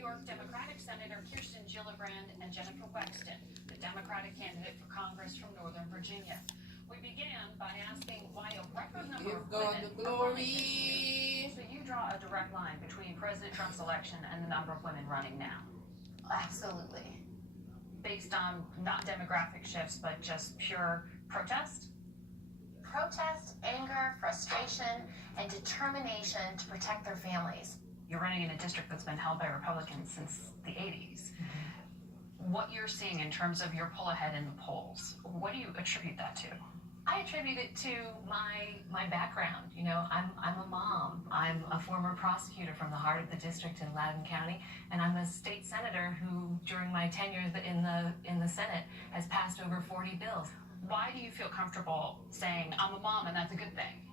York Democratic Senator Kirsten GIllibrand and Jenifer Wexton, the Democratic candidate for Congress from Northern Virginia. We began by asking why a record number of women are running this year. So you draw a direct line between President Trump's election and the number of women running now. Absolutely. Based on not demographic shifts, but just pure protest? Protest, anger, frustration, and determination to protect their families. You're running in a district that's been held by Republicans since the 80s. Mm-hmm. What you're seeing in terms of your pull ahead in the polls, what do you attribute that to? I attribute it to my background. You know, I'm a mom. I'm a former prosecutor from the heart of the district in Loudoun County, and I'm a state senator who, during my tenure in the Senate, has passed over 40 bills. Why do you feel comfortable saying, I'm a mom and that's a good thing?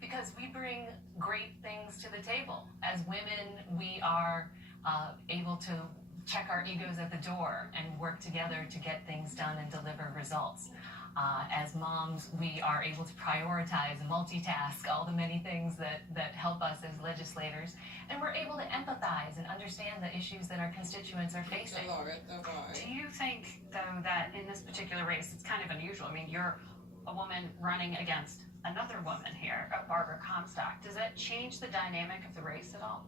Because we bring great things to the table. As women, we are able to check our egos at the door and work together to get things done and deliver results. As moms, we are able to prioritize and multitask all the many things that help us as legislators, and we're able to empathize and understand the issues that our constituents are facing. Do you think, though, that in this particular race, it's kind of unusual? I mean, you're a woman running against another woman here, Barbara Comstock. Does that change the dynamic of the race at all?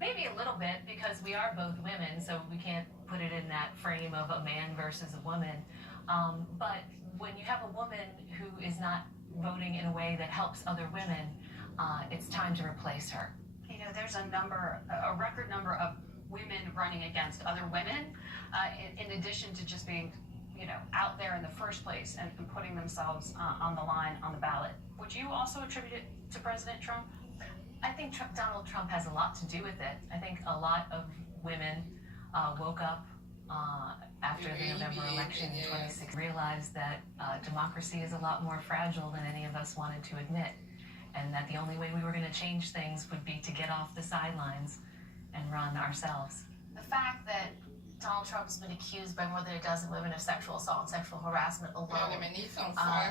Maybe a little bit, because we are both women, so we can't put it in that frame of a man versus a woman. But when you have a woman who is not voting in a way that helps other women, it's time to replace her. You know, there's a record number of women running against other women, in addition to just being, you know, out there in the first place and putting themselves on the line on the ballot. Would you also attribute it to President Trump? I think Donald Trump has a lot to do with it. I think a lot of women woke up after the November election in 2016, realized that democracy is a lot more fragile than any of us wanted to admit, and that the only way we were going to change things would be to get off the sidelines and run ourselves. The fact that Donald Trump's been accused by more than a dozen women of sexual assault and sexual harassment alone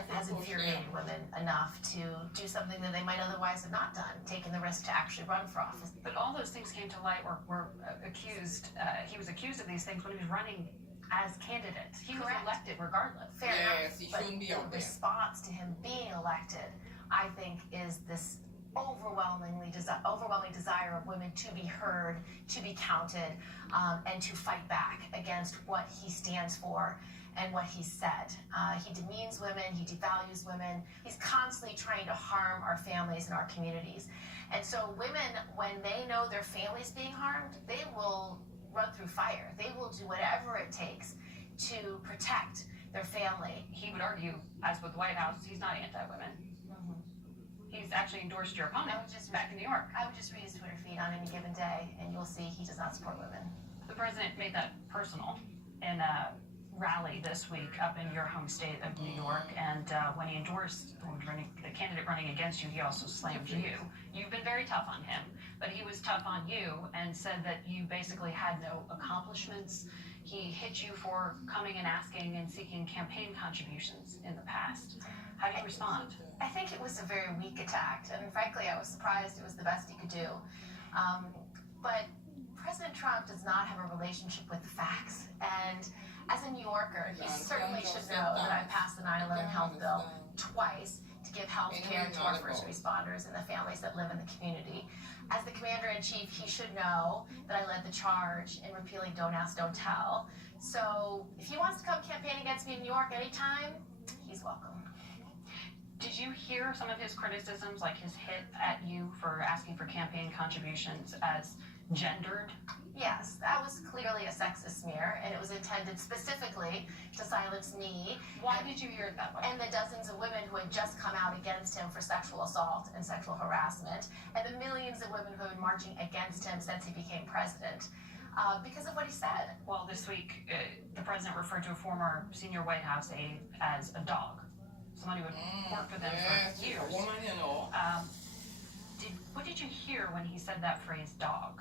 has infuriated women enough to do something that they might otherwise have not done, taking the risk to actually run for office. But all those things came to light or were accused. He was accused of these things when he was running as candidate. He was elected regardless. Fair enough. But the response to him being elected, I think, is this overwhelming desire of women to be heard, to be counted, and to fight back against what he stands for and what he said. He demeans women, he devalues women. He's constantly trying to harm our families and our communities. And so women, when they know their family's being harmed, they will run through fire. They will do whatever it takes to protect their family. He would argue, as with the White House, he's not anti-women. He's actually endorsed your opponent back in New York. I would just read his Twitter feed on any given day, and you'll see he does not support women. The president made that personal in a rally this week up in your home state of New York, and when he endorsed the candidate running against you, he also slammed you. You've been very tough on him, but he was tough on you and said that you basically had no accomplishments. He hit you for coming and asking and seeking campaign contributions in the past. How do you respond? I think it was a very weak attack, and frankly, I was surprised it was the best he could do. But President Trump does not have a relationship with the facts, and as a New Yorker, he certainly should know that I passed the 9/11 health bill twice to give health care to our first responders and the families that live in the community. As the commander-in-chief, he should know that I led the charge in repealing Don't Ask, Don't Tell. So if he wants to come campaign against me in New York anytime, he's welcome. Did you hear some of his criticisms, like his hit at you for asking for campaign contributions as gendered? Yes, that was clearly a sexist smear, and it was intended specifically to silence me. Why did you hear it that way? And the dozens of women who had just come out against him for sexual assault and sexual harassment, and the millions of women who have been marching against him since he became president, because of what he said. Well, this week, the president referred to a former senior White House aide as a dog. Somebody would work with him for years. What did you hear when he said that phrase, dog?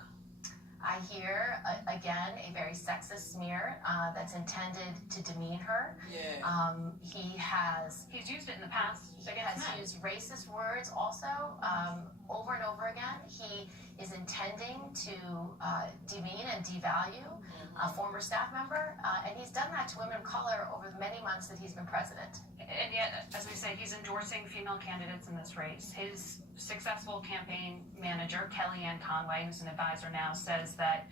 I hear, again, a very sexist smear that's intended to demean her. He's used it in the past. He has used racist words also over and over again. He is intending to demean and devalue a former staff member, and he's done that to women of color over the many months that he's been president. And yet, as I say, he's endorsing female candidates in this race. His successful campaign manager, Kellyanne Conway, who's an advisor now, says that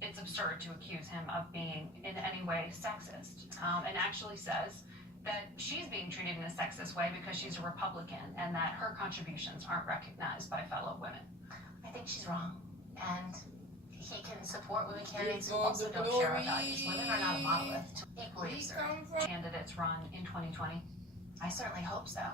it's absurd to accuse him of being in any way sexist, and actually says that she's being treated in a sexist way because she's a Republican and that her contributions aren't recognized by fellow women. I think she's wrong, and he can support women candidates who also don't share our values. Women are not a monolith. Equally absurd. Candidates run in 2020. I certainly hope so.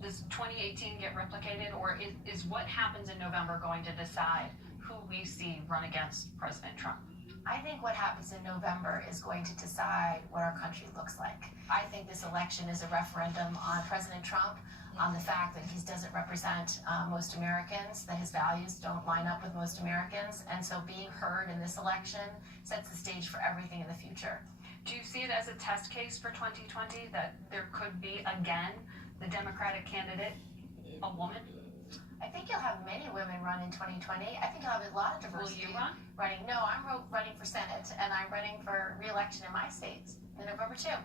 Does 2018 get replicated, or is what happens in November going to decide who we see run against President Trump? I think what happens in November is going to decide what our country looks like. I think this election is a referendum on President Trump, on the fact that he doesn't represent most Americans, that his values don't line up with most Americans, and so being heard in this election sets the stage for everything in the future. Do you see it as a test case for 2020, that there could be, again, the Democratic candidate, a woman? I think you'll have many women run in 2020. I think you'll have a lot of diversity. Will you run? Running? No, I'm running for Senate, and I'm running for re-election in my state in November too.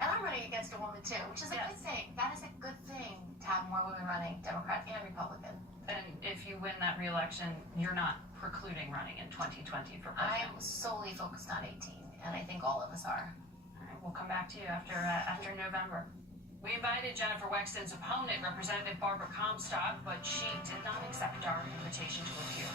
And I'm running against a woman too, which is a good thing. That is a good thing to have more women running, Democrat and Republican. And if you win that re-election, you're not precluding running in 2020 for president? I'm solely focused on 18, and I think all of us are. All right, we'll come back to you after November. We invited Jenifer Wexton's opponent, Representative Barbara Comstock, but she did not accept our invitation to appear.